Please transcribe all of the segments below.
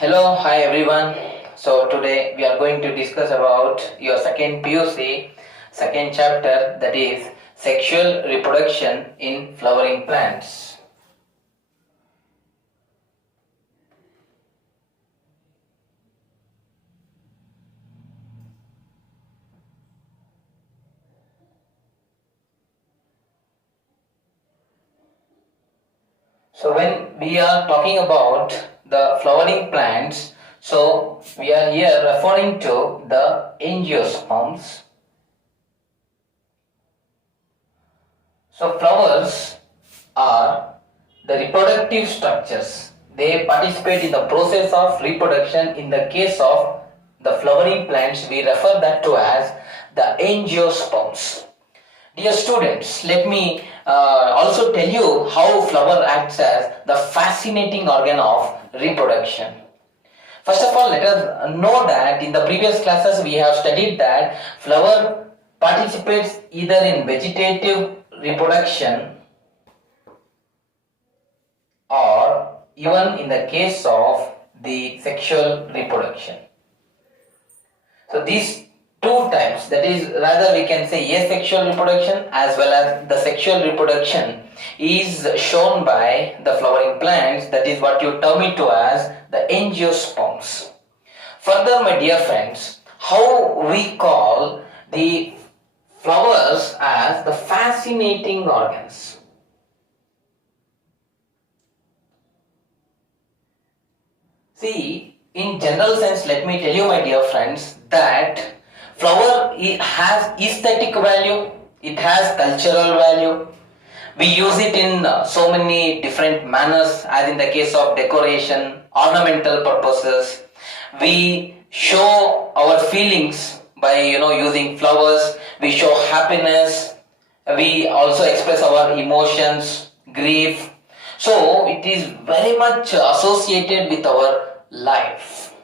Hello, hi everyone. So today we are going to discuss about your second PUC, second chapter, that is sexual reproduction in flowering plants. So when we are talking about the flowering plants, so we are here referring to the angiosperms. So flowers are the reproductive structures. They participate in the process of reproduction. In the case of the flowering plants, we refer that to as the angiosperms. Dear students, let me also tell you how flower acts as the fascinating organ of reproduction. First of all, let us know that in the previous classes we have studied that flower participates either in vegetative reproduction or even in the case of the sexual reproduction. So these two types, that is rather we can say asexual reproduction as well as the sexual reproduction, is shown by the flowering plants, that is what you term it to as the angiosperms. Further, my dear friends, how we call the flowers as the fascinating organs. See, in general sense, let me tell you, my dear friends, that flower has aesthetic value, it has cultural value. We use it in so many different manners, as in the case of decoration, ornamental purposes. We show our feelings by using flowers. We show happiness. We also express our emotions, grief. So it is very much associated with our life.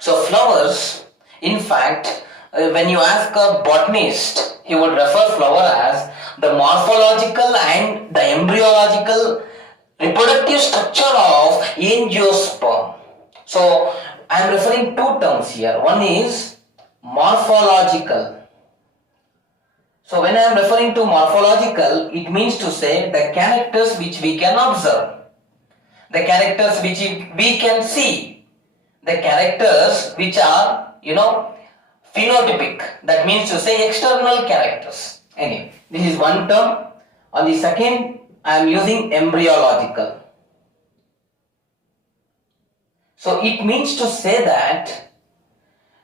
So flowers, in fact, when you ask a botanist, he would refer flower as the morphological and the embryological reproductive structure of angiosperm. So I am referring two terms here. One is morphological. So when I am referring to morphological, it means to say the characters which we can observe, the characters which we can see, the characters which are phenotypic, that means to say external characters. Anyway, this is one term. On the second, I am using embryological. So it means to say that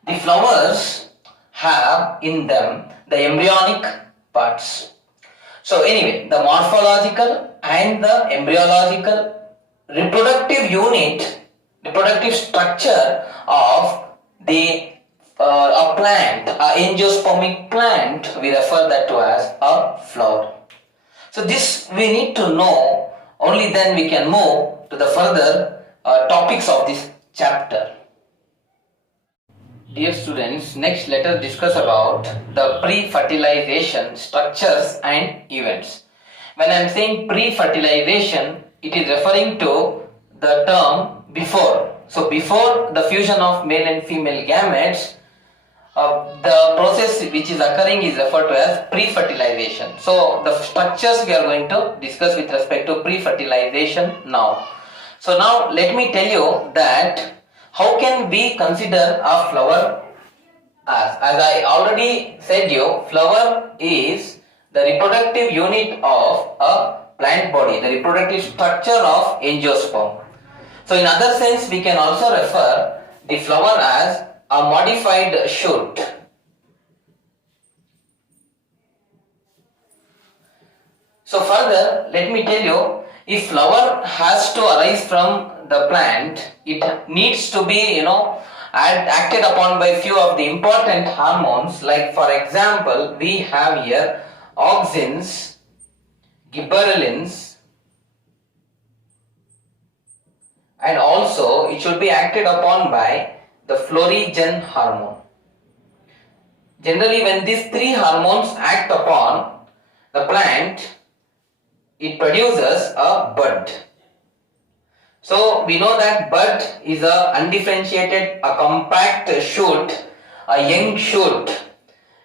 the flowers have in them the embryonic parts. So anyway, the morphological and the embryological reproductive unit, reproductive structure of the a plant, a angiospermic plant, we refer that to as a flower. So this we need to know, only then we can move to the further topics of this chapter. Dear students, next let us discuss about the pre-fertilization structures and events. When I am saying pre-fertilization, it is referring to the term before. So before the fusion of male and female gametes, the process which is occurring is referred to as pre-fertilization. So the structures we are going to discuss with respect to pre-fertilization now. So now let me tell you that how can we consider a flower as I already said you, flower is the reproductive unit of a plant body, the reproductive structure of angiosperm. So in other sense, we can also refer the flower as a modified shoot. So further, let me tell you, if flower has to arise from the plant, it needs to be, acted upon by few of the important hormones. Like for example, we have here auxins, gibberellins, and also it should be acted upon by the florigen hormone. Generally, when these three hormones act upon the plant, it produces a bud. So we know that bud is a undifferentiated, a compact shoot, a young shoot.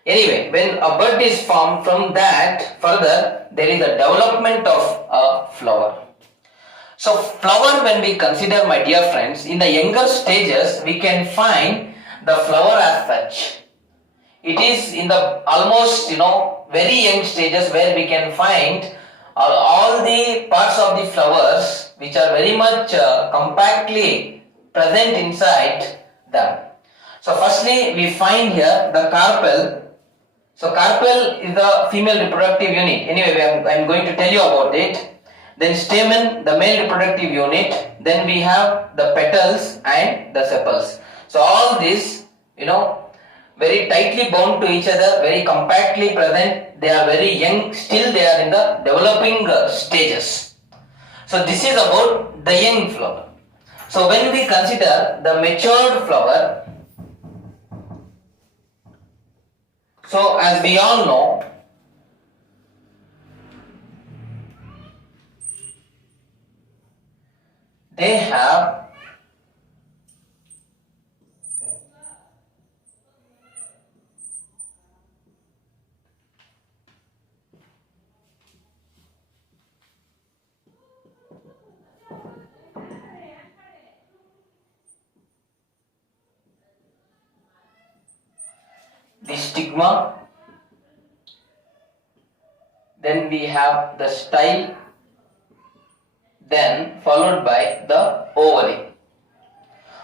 Anyway, when a bud is formed, from that further there is a development of a flower. So flower, when we consider, my dear friends, in the younger stages we can find the flower as such. It is in the almost very young stages where we can find all the parts of the flowers which are very much compactly present inside them. So firstly we find here the carpel. So carpel is the female reproductive unit. Anyway, I am going to tell you about it. Then stamen, the male reproductive unit. Then we have the petals and the sepals. So all this, very tightly bound to each other, very compactly present. They are very young, still they are in the developing stages. So this is about the young flower. So when we consider the matured flower, so as we all know, they have the stigma, then we have the style, then followed by the ovary.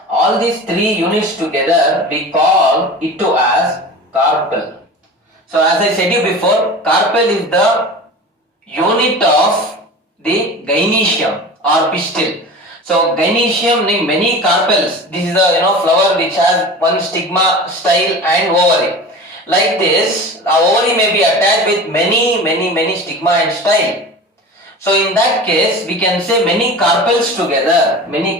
All these three units together we call it to as carpel. So as I said you before, carpel is the unit of the gynoecium or pistil. So gynoecium meaning many carpels. This is a flower which has one stigma, style and ovary. Like this, a ovary may be attached with many stigma and style. So in that case, we can say many carpels together, many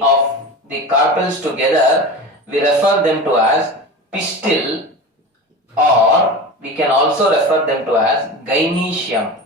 of the carpels together, we refer them to as pistil, or we can also refer them to as gynoecium.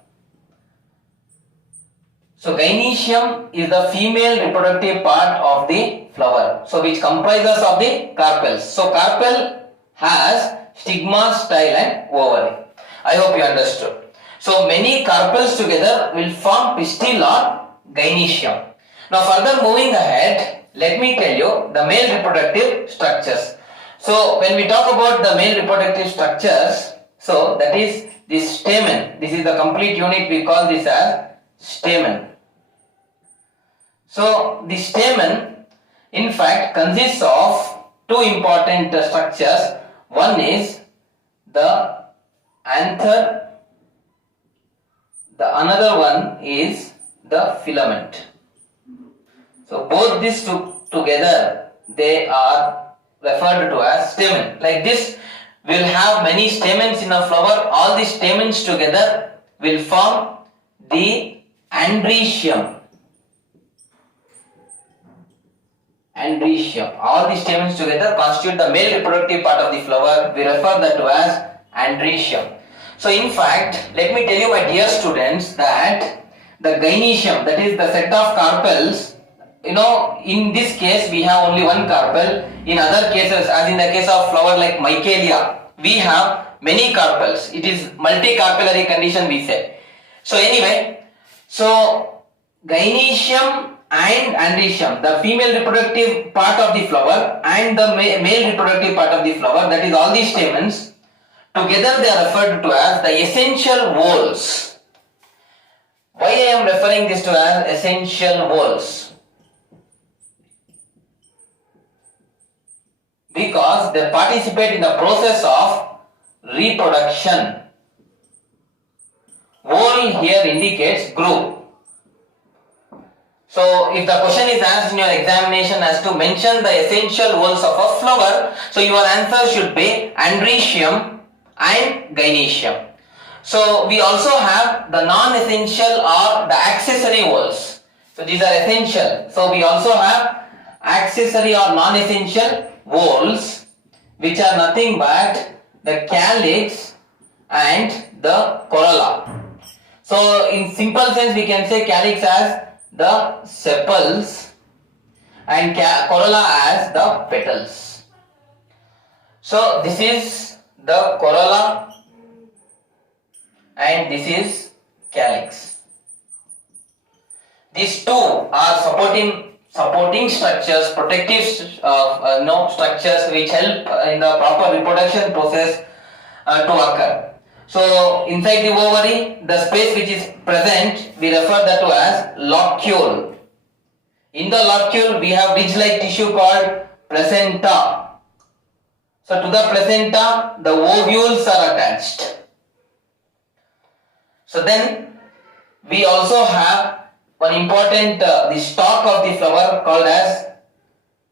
So gynoecium is the female reproductive part of the flower, so which comprises of the carpels. So carpel has stigma, style and ovary. I hope you understood. So many carpels together will form pistil or gynoecium. Now further moving ahead, let me tell you the male reproductive structures. So when we talk about the male reproductive structures, so that is the stamen. This is the complete unit, we call this as stamen. So the stamen in fact consists of two important structures. One is the anther, the another one is the filament. So both these two together, they are referred to as stamen. Like this, we will have many stamens in a flower. All these stamens together will form the androecium. Androecium. All these stamens together constitute the male reproductive part of the flower. We refer that to as androecium. So in fact, let me tell you, my dear students, that the gynoecium, that is the set of carpels, in this case we have only one carpel. In other cases, as in the case of flower like Michaelia, we have many carpels. It is multicarpellary condition, we say. So anyway, so gynoecium and androecium, the female reproductive part of the flower and the male reproductive part of the flower, that is all these stamens, together they are referred to as the essential whorls. Why I am referring this to as essential whorls? Because they participate in the process of reproduction. Whorl here indicates group. So if the question is asked in your examination as to mention the essential whorls of a flower, so your answer should be androecium and gynoecium. So we also have the non-essential or the accessory whorls. So these are essential. So we also have accessory or non-essential whorls, which are nothing but the calyx and the corolla. So in simple sense we can say calyx as the sepals and corolla as the petals. So this is the corolla and this is calyx. These two are supporting structures, protective structures which help in the proper reproduction process to occur. So inside the ovary, the space which is present, we refer that to as locule. In the locule, we have ridge-like tissue called placenta. So to the placenta, the ovules are attached. So then we also have one important the stalk of the flower called as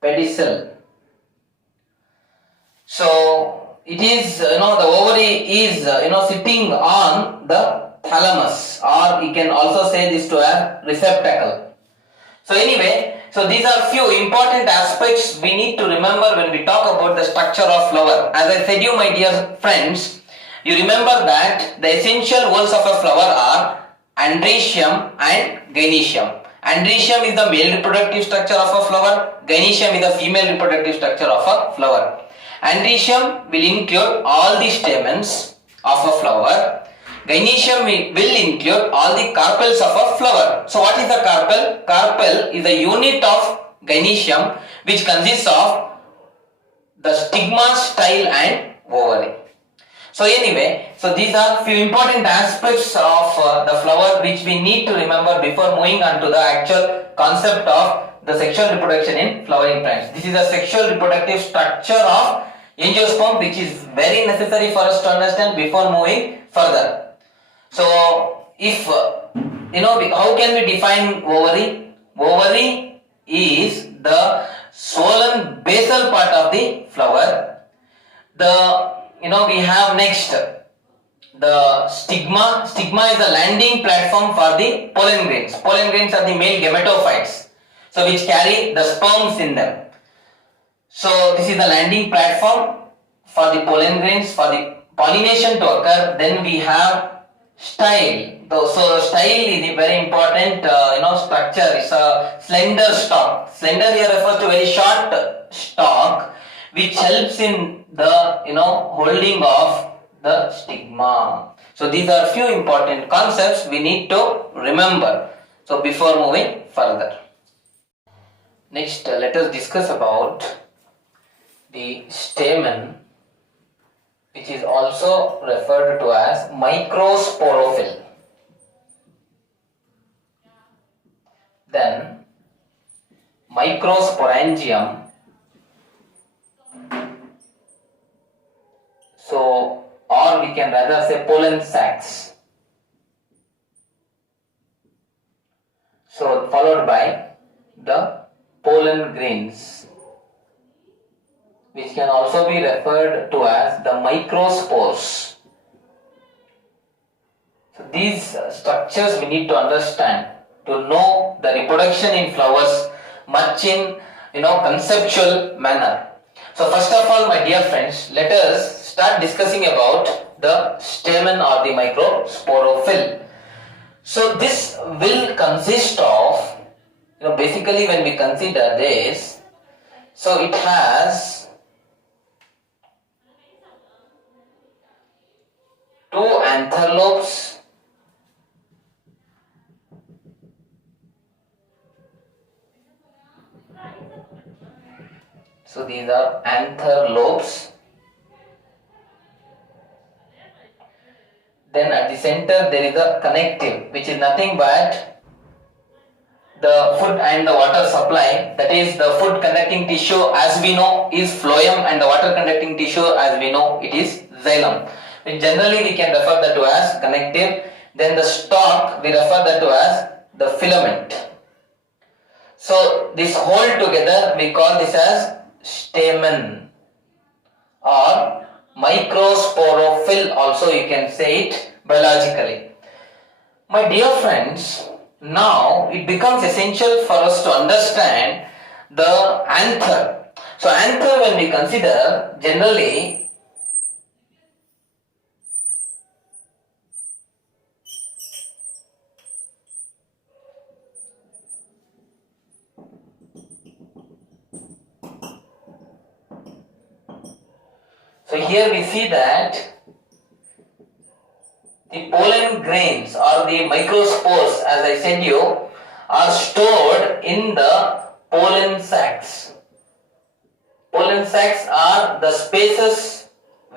pedicel. So it is the ovary is sitting on the thalamus, or you can also say this to a receptacle. So anyway, so these are few important aspects we need to remember when we talk about the structure of flower. As I said you, my dear friends, you remember that the essential walls of a flower are androecium and gynoecium. Androecium is the male reproductive structure of a flower. Gynoecium is the female reproductive structure of a flower. Androecium will include all the stamens of a flower. Gynoecium will include all the carpels of a flower. So what is the carpel? Carpel is a unit of gynoecium which consists of the stigma, style and ovary. So anyway, so these are few important aspects of the flower which we need to remember before moving on to the actual concept of the sexual reproduction in flowering plants. This is a sexual reproductive structure of angiosperm which is very necessary for us to understand before moving further. So if how can we define ovary? Ovary is the swollen basal part of the flower. We have next the stigma. Stigma is the landing platform for the pollen grains. Pollen grains are the male gametophytes, so which carry the sperms in them. So this is the landing platform for the pollen grains for the pollination to occur. Then we have style. So style is a very important structure. It's a slender stalk. Slender here refers to very short stalk which helps in the holding of the stigma. So these are few important concepts we need to remember. So before moving further. Next let us discuss about the stamen, which is also referred to as microsporophyll. Then microsporangium. So, or we can rather say pollen sacs. So, followed by the pollen grains, which can also be referred to as the microspores. So, these structures we need to understand to know the reproduction in flowers much in conceptual manner. So, first of all, my dear friends, let us start discussing about the stamen or the microsporophyll. So this will consist of, basically when we consider this, so it has two anther lobes, so these are anther lobes. Then at the center there is a connective, which is nothing but the food and the water supply. That is, the food conducting tissue as we know is phloem, and the water conducting tissue as we know it is xylem. Which generally we can refer that to as connective. Then the stalk we refer that to as the filament. So this whole together we call this as stamen or microsporophyll, also you can say it biologically. My dear friends, now it becomes essential for us to understand the anther. So anther, when we consider, generally here we see that the pollen grains or the microspores, as I said you, are stored in the pollen sacs. Pollen sacs are the spaces,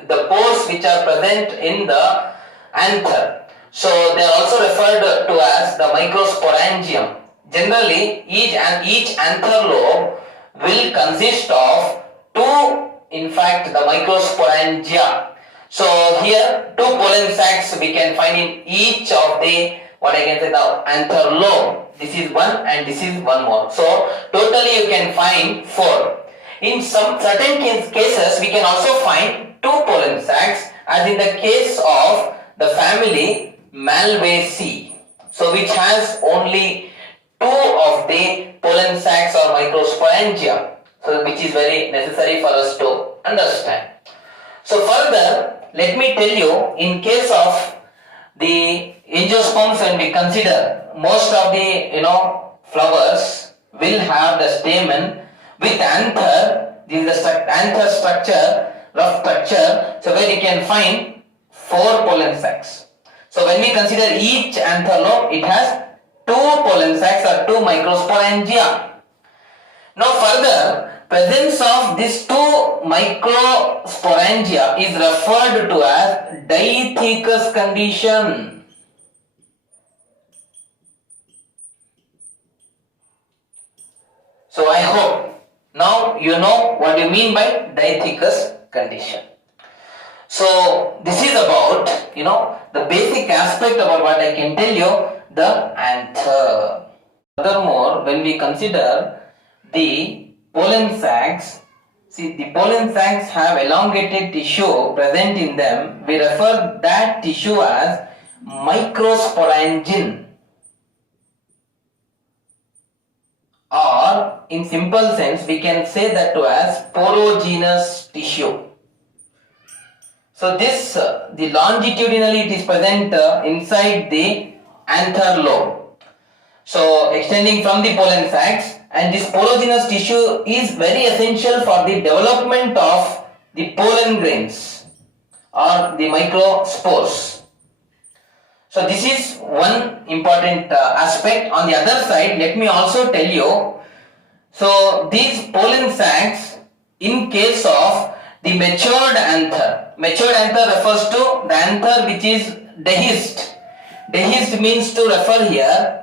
the pores which are present in the anther. So they are also referred to as the microsporangium. Generally, each anther lobe will consist of two, in fact, the microsporangia. So here two pollen sacs we can find in each of the, what I can say, the anther lobe. This is one and this is one more. So totally you can find four. In some certain cases we can also find two pollen sacs, as in the case of the family Malvaceae. So which has only two of the pollen sacs or microsporangia. So which is very necessary for us to understand. So further, let me tell you, in case of the angiosperms, when we consider, most of the flowers will have the stamen with anther. This is the anther structure, rough structure. So where you can find four pollen sacs. So when we consider each anther lobe, it has two pollen sacs or two microsporangia. Now further, presence of these two microsporangia is referred to as diathecous condition. So I hope now you know what you mean by diathecous condition. So this is about, the basic aspect about what I can tell you, the anther. Furthermore, when we consider the pollen sacs, see, the pollen sacs have elongated tissue present in them. We refer that tissue as microsporangin, or in simple sense we can say that to as porogenous tissue. So this, the longitudinally it is present inside the anther lobe. So extending from the pollen sacs, and this porogenous tissue is very essential for the development of the pollen grains or the microspores. So this is one important aspect. On the other side, let me also tell you, so these pollen sacs, in case of the matured anther refers to the anther which is dehisced. Dehisced means to refer here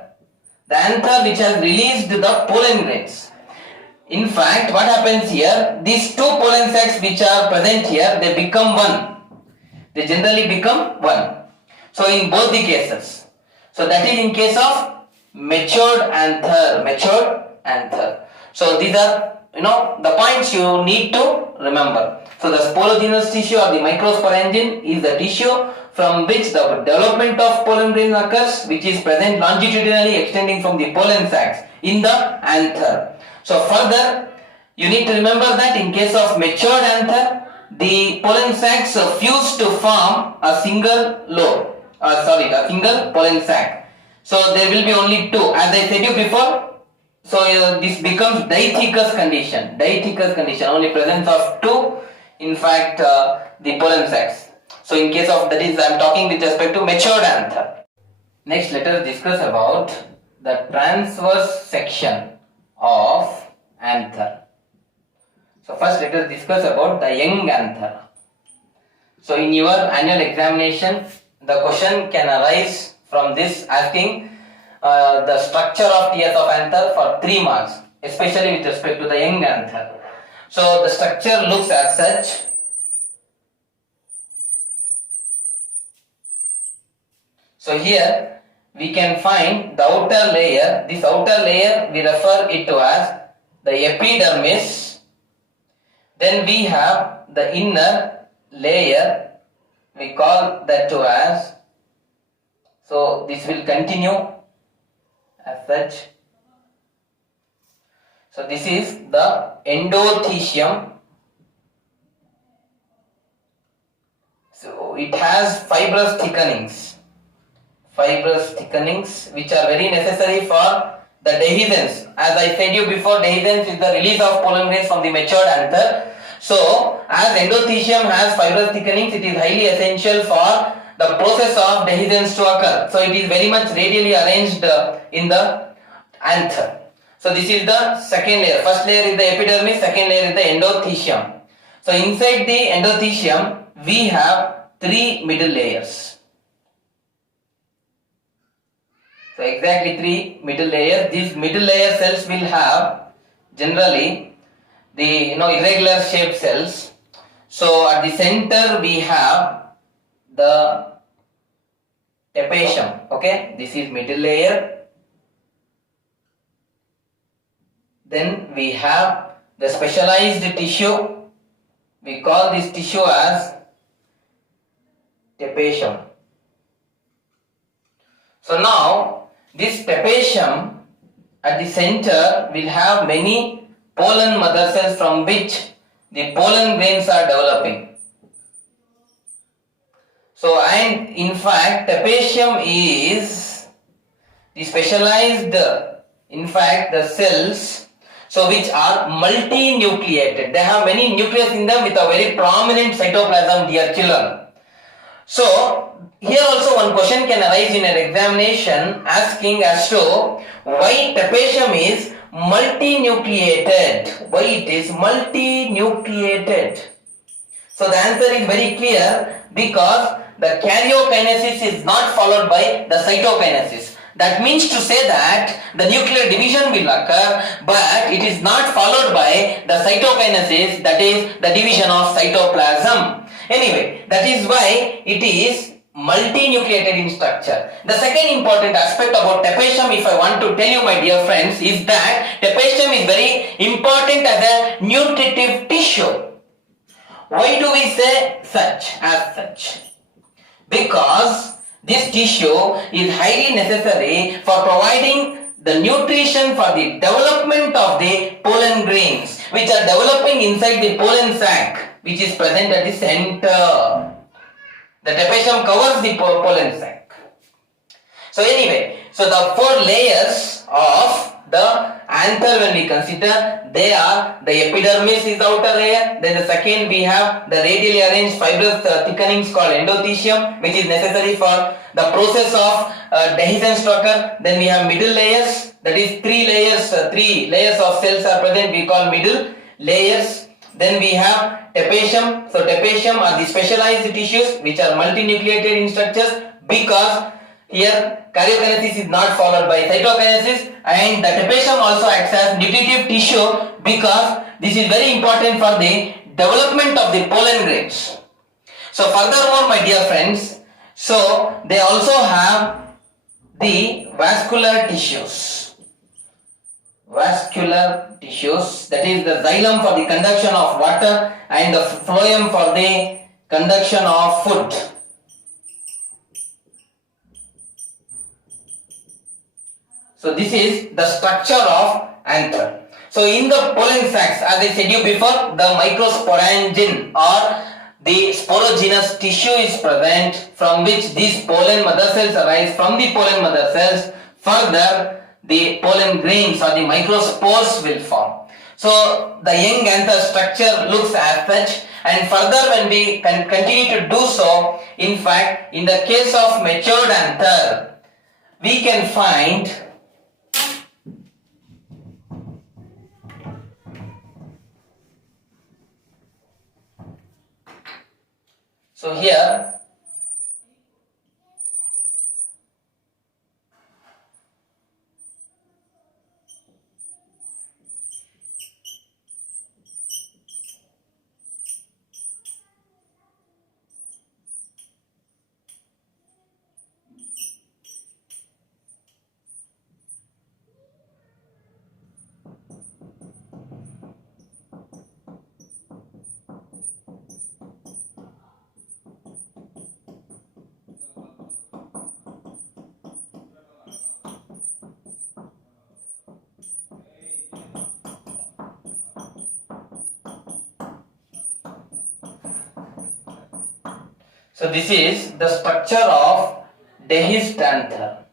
the anther which has released the pollen grains. In fact, what happens here, these two pollen sacs which are present here, they become one. They generally become one. So in both the cases. So that is in case of matured anther. So these are the points you need to remember. So the sporogenous tissue or the microsporangin is the tissue from which the development of pollen grain occurs, which is present longitudinally extending from the pollen sacs in the anther. So further, you need to remember that in case of matured anther, the pollen sacs fuse to form a single lobe, a single pollen sac. So there will be only two, as I said you before. So this becomes diathecous condition. Diathecous condition, only presence of two, in fact, the pollen sacs. So in case of, that is, I am talking with respect to matured anther. Next, let us discuss about the transverse section of anther. So first let us discuss about the young anther. So in your annual examination, the question can arise from this, asking the structure of tears of anther for 3 marks, especially with respect to the young anther. So the structure looks as such. So here we can find the outer layer. This outer layer we refer it to as the epidermis. Then we have the inner layer, we call that to as, so this will continue as such. So this is the endothecium. So it has fibrous thickenings which are very necessary for the dehiscence. As I said you before, dehiscence is the release of pollen grains from the matured anther. So, as endothecium has fibrous thickenings, it is highly essential for the process of dehiscence to occur. So, it is very much radially arranged in the anther. So, this is the second layer. First layer is the epidermis, second layer is the endothecium. So, inside the endothecium, we have three middle layers. So, exactly three middle layers. These middle layer cells will have generally the irregular shaped cells. So at the center we have the tapetum. Okay, this is middle layer. Then we have the specialized tissue. We call this tissue as tapetum. So now this tapetum at the center will have many pollen mother cells from which the pollen grains are developing. So, and in fact, tapetum is the specialized, in fact, the cells, so which are multinucleated. They have many nucleus in them with a very prominent cytoplasm, dear children. So, here also one question can arise in an examination asking as to why tapetum is multinucleated. Why it is multinucleated? So the answer is very clear, because the karyokinesis is not followed by the cytokinesis. That means to say that the nuclear division will occur, but it is not followed by the cytokinesis, that is the division of cytoplasm. Anyway, that is why it is multinucleated in structure. The second important aspect about tapetum, if I want to tell you, my dear friends, is that tapetum is very important as a nutritive tissue. Why do we say such as such? Because this tissue is highly necessary for providing the nutrition for the development of the pollen grains, which are developing inside the pollen sac, which is present at the center. The tapetum covers the pollen sac. So anyway, so the four layers of the anther, when we consider, they are the epidermis is the outer layer, then the second we have the radially arranged fibrous thickenings called endothecium, which is necessary for the process of dehiscence to occur. Then we have middle layers, that is three layers of cells are present, we call middle layers. Then we have tapetum. So tapetum are the specialized tissues which are multinucleated in structures, because here karyokinesis is not followed by cytokinesis, and the tapetum also acts as nutritive tissue, because this is very important for the development of the pollen grains. So furthermore, my dear friends, so they also have the vascular tissues. Vascular tissues, that is the xylem for the conduction of water and the phloem for the conduction of food. So this is the structure of anther. So in the pollen sacs, as I said you before, the microsporangin or the sporogenous tissue is present, from which these pollen mother cells arise. From the pollen mother cells, further the pollen grains or the microspores will form. So the young anther structure looks as such, and further when we continue to do so, in fact, in the case of matured anther, we can find so here So this is the structure of dehisced anther.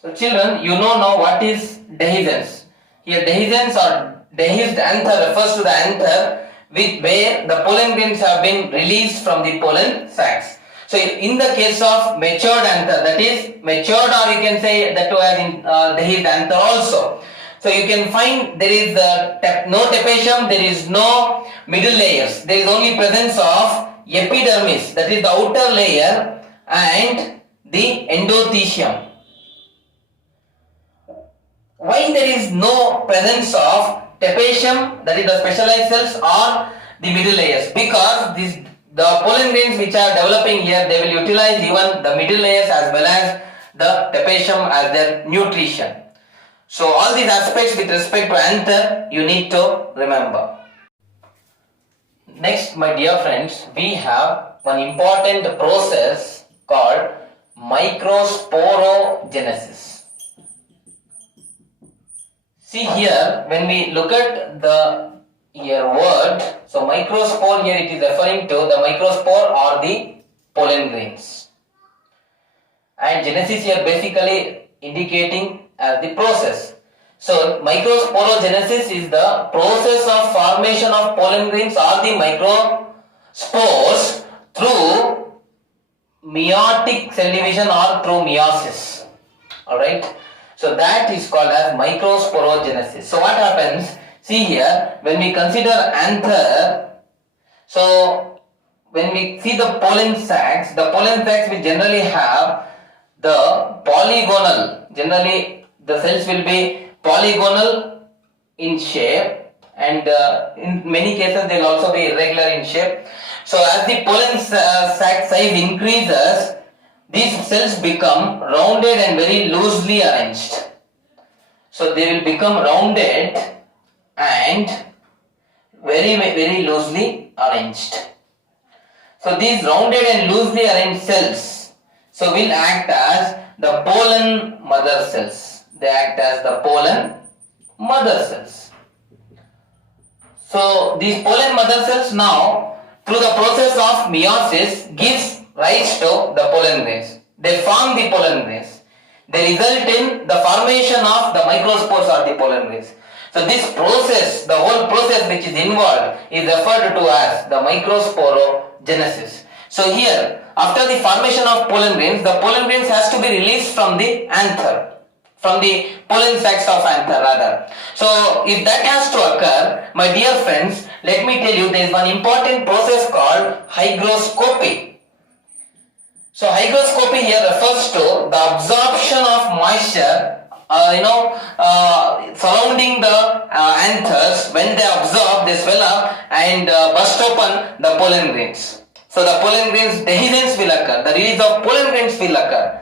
So children, you know now what is dehiscence. Here dehiscence or Dehisced anther refers to the anther where the pollen grains have been released from the pollen sacs. So in the case of matured anther, that is matured, or you can say that as in dehisced anther also. So you can find there is no tapetum, there is no middle layers. There is only presence of epidermis, that is the outer layer, and the endothecium. Why there is no presence of tapetum, that is the specialized cells, or the middle layers? Because the pollen grains which are developing here, they will utilize even the middle layers as well as the tapetum as their nutrition. So all these aspects with respect to anther you need to remember. Next, my dear friends, we have one important process called microsporogenesis. See here, when we look at the word, so microspore here, it is referring to the microspore or the pollen grains. And genesis here basically indicating as the process. So microsporogenesis is the process of formation of pollen grains or the microspores through meiotic cell division or through meiosis. Alright. So that is called as microsporogenesis. So what happens? See here, when we consider anther, so when we see the pollen sacs will generally have the polygonal, generally the cells will be polygonal in shape, and in many cases they will also be irregular in shape. So as the pollen sac size increases, these cells become rounded and very loosely arranged. So they will become rounded and very loosely arranged. So these rounded and loosely arranged cells will act as the pollen mother cells. They act as the pollen mother cells. So these pollen mother cells now, through the process of meiosis, gives rise to the pollen grains. They form the pollen grains. They result in the formation of the microspores or the pollen grains. So this process, the whole process which is involved, is referred to as the microsporogenesis. So here, after the formation of pollen grains, the pollen grains has to be released from the anther, from the pollen sacs of anther rather. So if that has to occur, my dear friends, let me tell you, there is one important process called hygroscopy. So hygroscopy here refers to the absorption of moisture surrounding the anthers. When they absorb, they swell up and burst open the pollen grains. So the pollen grains dehiscence will occur, the release of pollen grains will occur.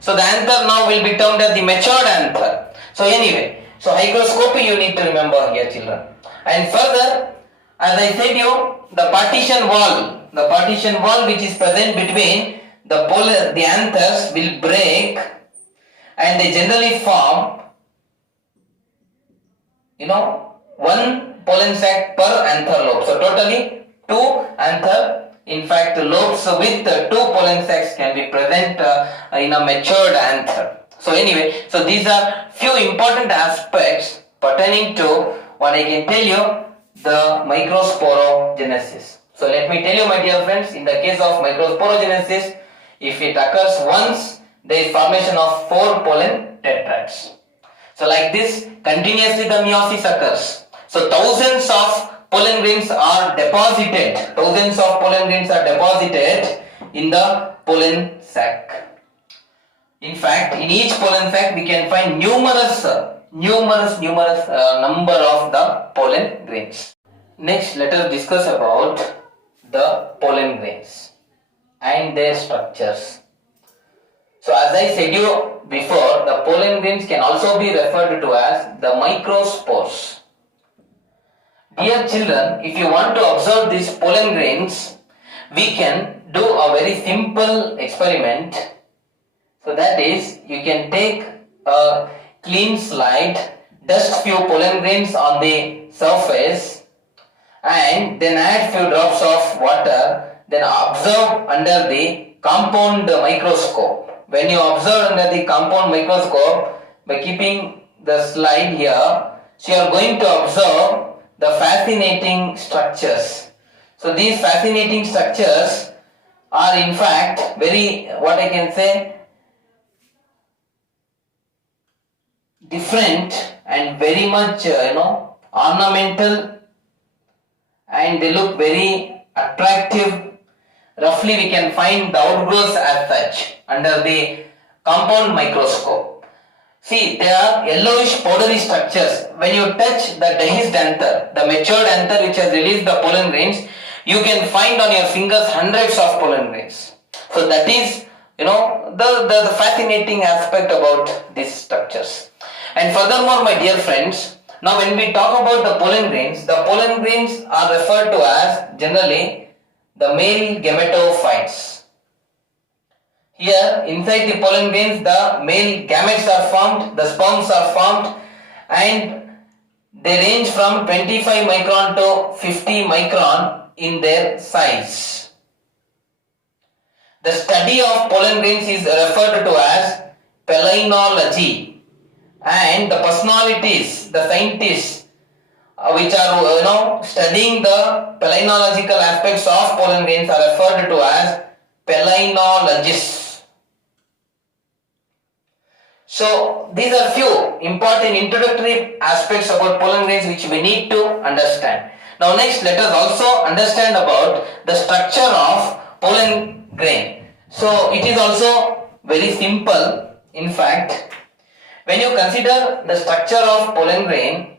So the anther now will be termed as the matured anther. So anyway, so hygroscopy you need to remember here, children. And further, as I said you, the partition wall which is present between the anthers will break, and they generally form one pollen sac per anther lobe. So totally 2 anther, in fact lobes with 2 pollen sacs can be present in a matured anther. So anyway, so these are few important aspects pertaining to what I can tell you, the microsporogenesis. So let me tell you, my dear friends, in the case of microsporogenesis, if it occurs once, there is formation of 4 pollen tetrads. So like this, continuously the meiosis occurs. So thousands of pollen grains are deposited. In the pollen sac. In fact, in each pollen sac we can find numerous number of the pollen grains. Next, let us discuss about the pollen grains and their structures. So as I said you before, the pollen grains can also be referred to as the microspores. Dear children, if you want to observe these pollen grains, we can do a very simple experiment. So that is, you can take a clean slide, dust few pollen grains on the surface, and then add few drops of water, then observe under the compound microscope. When you observe under the compound microscope, by keeping the slide here, So you are going to observe the fascinating structures. So these fascinating structures are in fact very, what I can say, different and very much ornamental, and they look very attractive. Roughly we can find the outgrowths as such under the compound microscope. See, they are yellowish powdery structures. When you touch the dehisced anther, the matured anther which has released the pollen grains, you can find on your fingers hundreds of pollen grains. So that is, the fascinating aspect about these structures. And furthermore, my dear friends, now when we talk about the pollen grains are referred to as generally the male gametophytes. Here, inside the pollen grains, the male gametes are formed, the sperms are formed, and they range from 25 micron to 50 micron in their size. The study of pollen grains is referred to as palynology, and the personalities, the scientists which are studying the palynological aspects of pollen grains are referred to as palynologists. So these are few important introductory aspects about pollen grains which we need to understand. Now next, let us also understand about the structure of pollen grain. So it is also very simple. In fact, when you consider the structure of pollen grain,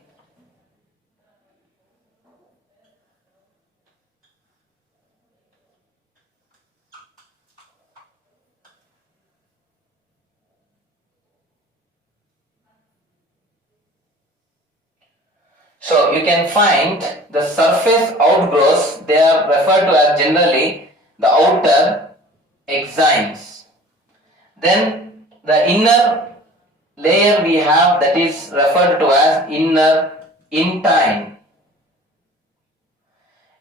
so you can find the surface outgrowths, they are referred to as generally the outer exines. Then the inner layer we have, that is referred to as inner intine.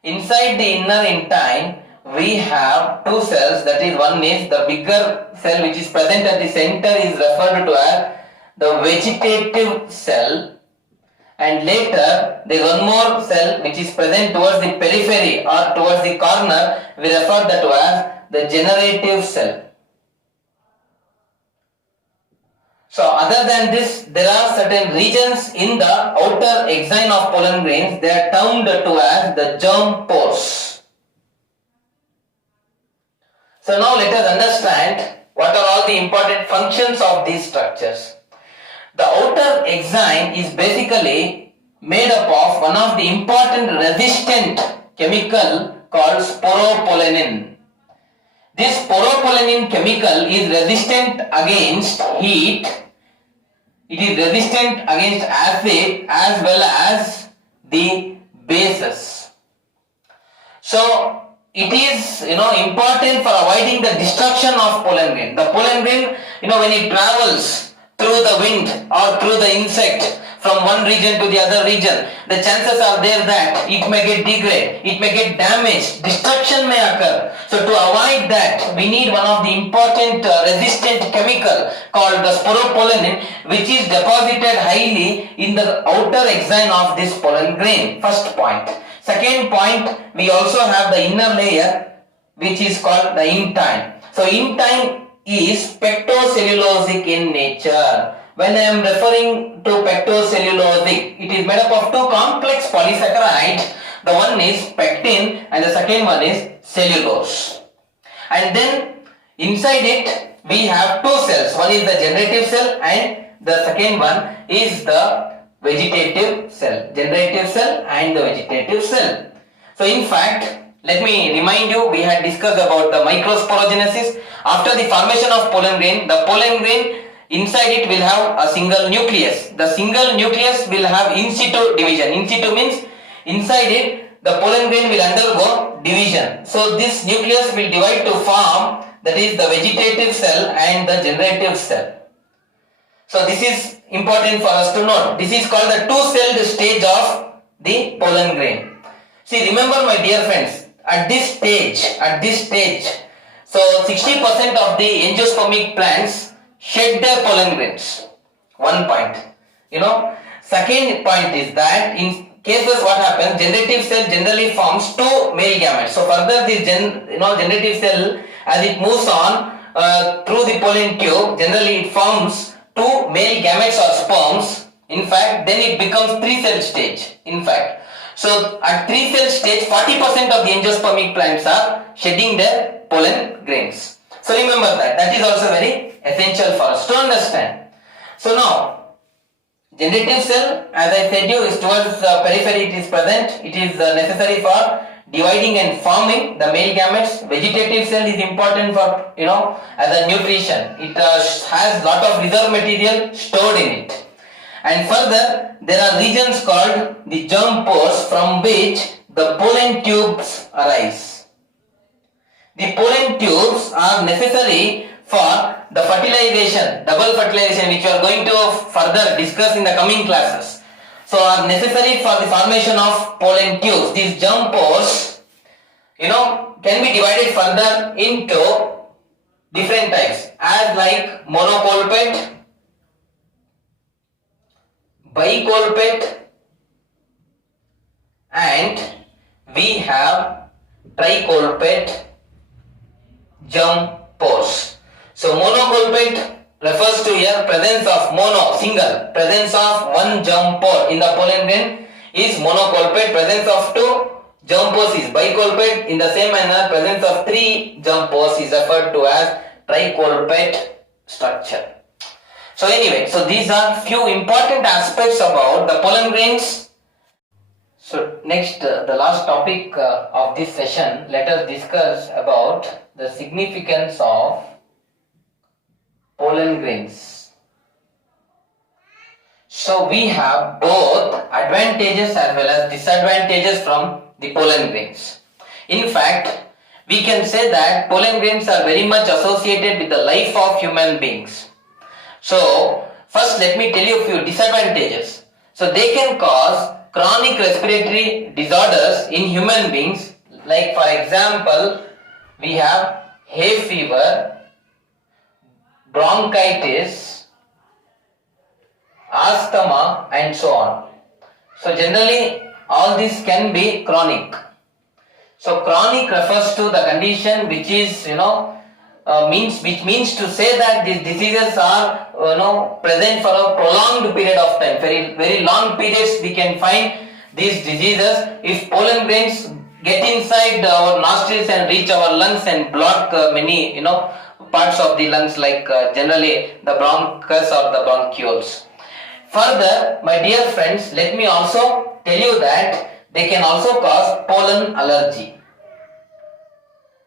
Inside the inner intine we have two cells, that is one is the bigger cell which is present at the center is referred to as the vegetative cell, and later there is one more cell which is present towards the periphery or towards the corner, we refer that to as the generative cell. So other than this, there are certain regions in the outer exine of pollen grains, they are termed to as the germ pores. So now let us understand what are all the important functions of these structures. The outer exine is basically made up of one of the important resistant chemical called sporopollenin. This sporopollenin chemical is resistant against heat, it is resistant against acid as well as the bases. So it is important for avoiding the destruction of pollen grain. The pollen grain, when it travels through the wind or through the insect from one region to the other region, the chances are there that it may get degraded, it may get damaged, destruction may occur. So to avoid that, we need one of the important resistant chemical called the sporopollenin, which is deposited highly in the outer exine of this pollen grain. First point. Second point, we also have the inner layer which is called the intine. So intine is pectocellulosic in nature. When I am referring to pectocellulosic, it is made up of two complex polysaccharides. The one is pectin and the second one is cellulose. And then inside it we have two cells. One is the generative cell and the second one is the vegetative cell. Generative cell and the vegetative cell. So in fact, let me remind you, we had discussed about the microsporogenesis. After the formation of pollen grain, the pollen grain inside it will have a single nucleus. The single nucleus will have in situ division. In situ means inside it the pollen grain will undergo division. So this nucleus will divide to form, that is the vegetative cell and the generative cell. So this is important for us to note. This is called the two-celled stage of the pollen grain. See, remember my dear friends, at this stage, so 60% of the angiospermic plants shed their pollen grains. One point. Second point is that in cases what happens, generative cell generally forms two male gametes. So further this generative cell, as it moves on through the pollen tube, generally it forms two male gametes or sperms. In fact, then it becomes 3-cell stage. In fact, so at 3-cell stage, 40% of the angiospermic plants are shedding their pollen grains. So remember that. That is also very essential for us to understand. So now, generative cell, as I said you, is towards the periphery it is present. It is necessary for dividing and forming the male gametes. Vegetative cell is important for, as a nutrition. It has lot of reserve material stored in it. And further, there are regions called the germ pores from which the pollen tubes arise. The pollen tubes are necessary for the fertilization, double fertilization, which we are going to further discuss in the coming classes. So are necessary for the formation of pollen tubes. These germ pores, can be divided further into different types, as like monocolpate, bicolpate, and we have tricolpate germ pores. So monocolpate refers to here presence of single, presence of one germ pore in the pollen grain is monocolpate, presence of two germ pores is bicolpate. In the same manner, presence of 3 germ pores is referred to as tricolpate structure. So anyway, so these are few important aspects about the pollen grains. So next, the last topic of this session, let us discuss about the significance of pollen grains. So we have both advantages as well as disadvantages from the pollen grains. In fact, we can say that pollen grains are very much associated with the life of human beings. So first let me tell you a few disadvantages. So they can cause chronic respiratory disorders in human beings, like for example we have hay fever, bronchitis, asthma and so on. So generally all these can be chronic. So chronic refers to the condition which is which means to say that these diseases are present for a prolonged period of time. Very long periods we can find these diseases. If pollen grains get inside our nostrils and reach our lungs and block many parts of the lungs, like generally the bronchus or the bronchioles. Further, my dear friends, let me also tell you that they can also cause pollen allergy.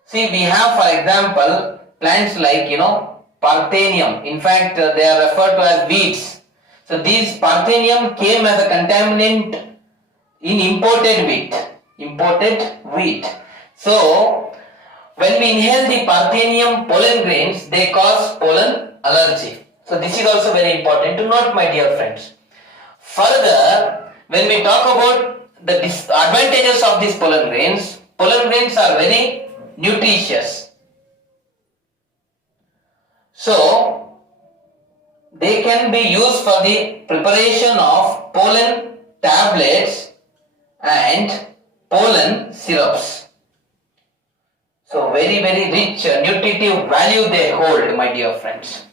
See, we have for example plants like Parthenium. In fact, they are referred to as weeds. So these Parthenium came as a contaminant in imported wheat. So when we inhale the Parthenium pollen grains, they cause pollen allergy. So this is also very important to note, my dear friends. Further, when we talk about the disadvantages of these pollen grains are very nutritious. So they can be used for the preparation of pollen tablets and pollen syrups. So very rich nutritive value they hold, my dear friends.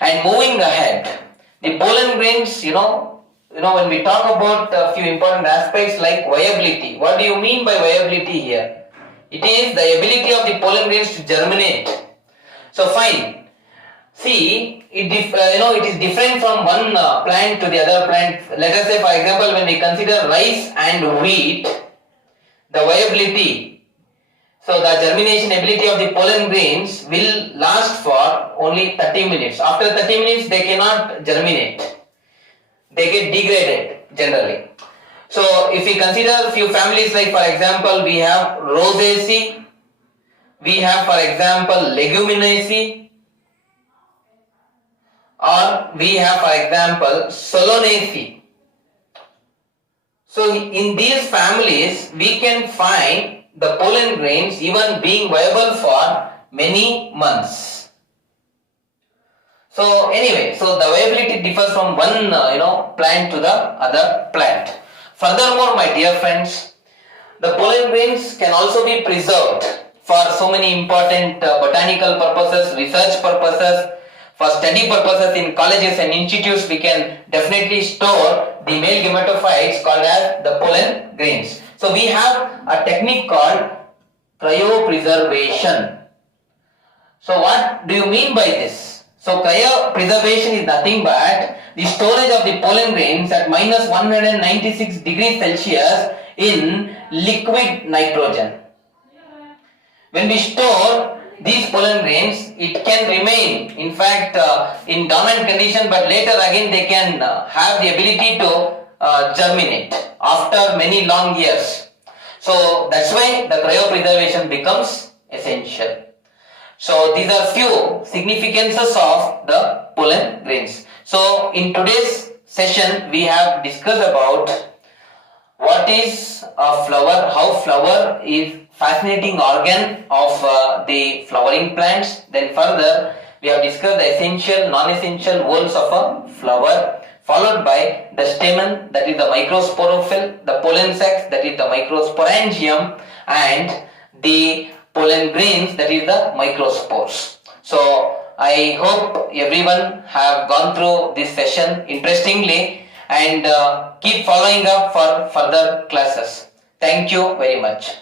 And moving ahead, the pollen grains, when we talk about a few important aspects like viability. What do you mean by viability here? It is the ability of the pollen grains to germinate. So fine. See, it is different from one plant to the other plant. Let us say, for example, when we consider rice and wheat, the viability, so the germination ability of the pollen grains will last for only 30 minutes. After 30 minutes, they cannot germinate. They get degraded generally. So if we consider a few families, like for example, we have Rosaceae, we have for example Leguminaceae, or we have for example Solanaceae. So in these families we can find the pollen grains even being viable for many months. So anyway, so the viability differs from one plant to the other plant. Furthermore, my dear friends, the pollen grains can also be preserved for so many important botanical purposes, research purposes, for study purposes in colleges and institutes. We can definitely store the male gametophytes called as the pollen grains. So we have a technique called cryopreservation. So what do you mean by this? So cryopreservation is nothing but the storage of the pollen grains at minus 196 degrees Celsius in liquid nitrogen. When we store these pollen grains, it can remain in fact in dormant condition, but later again they can have the ability to germinate after many long years. So that's why the cryopreservation becomes essential. So these are few significances of the pollen grains. So in today's session we have discussed about what is a flower, how flower is fascinating organ of the flowering plants. Then further we have discussed the essential, non-essential roles of a flower, followed by the stamen, that is the microsporophyll, the pollen sacs, that is the microsporangium, and the pollen grains, that is the microspores. So I hope everyone have gone through this session interestingly, and keep following up for further classes. Thank you very much.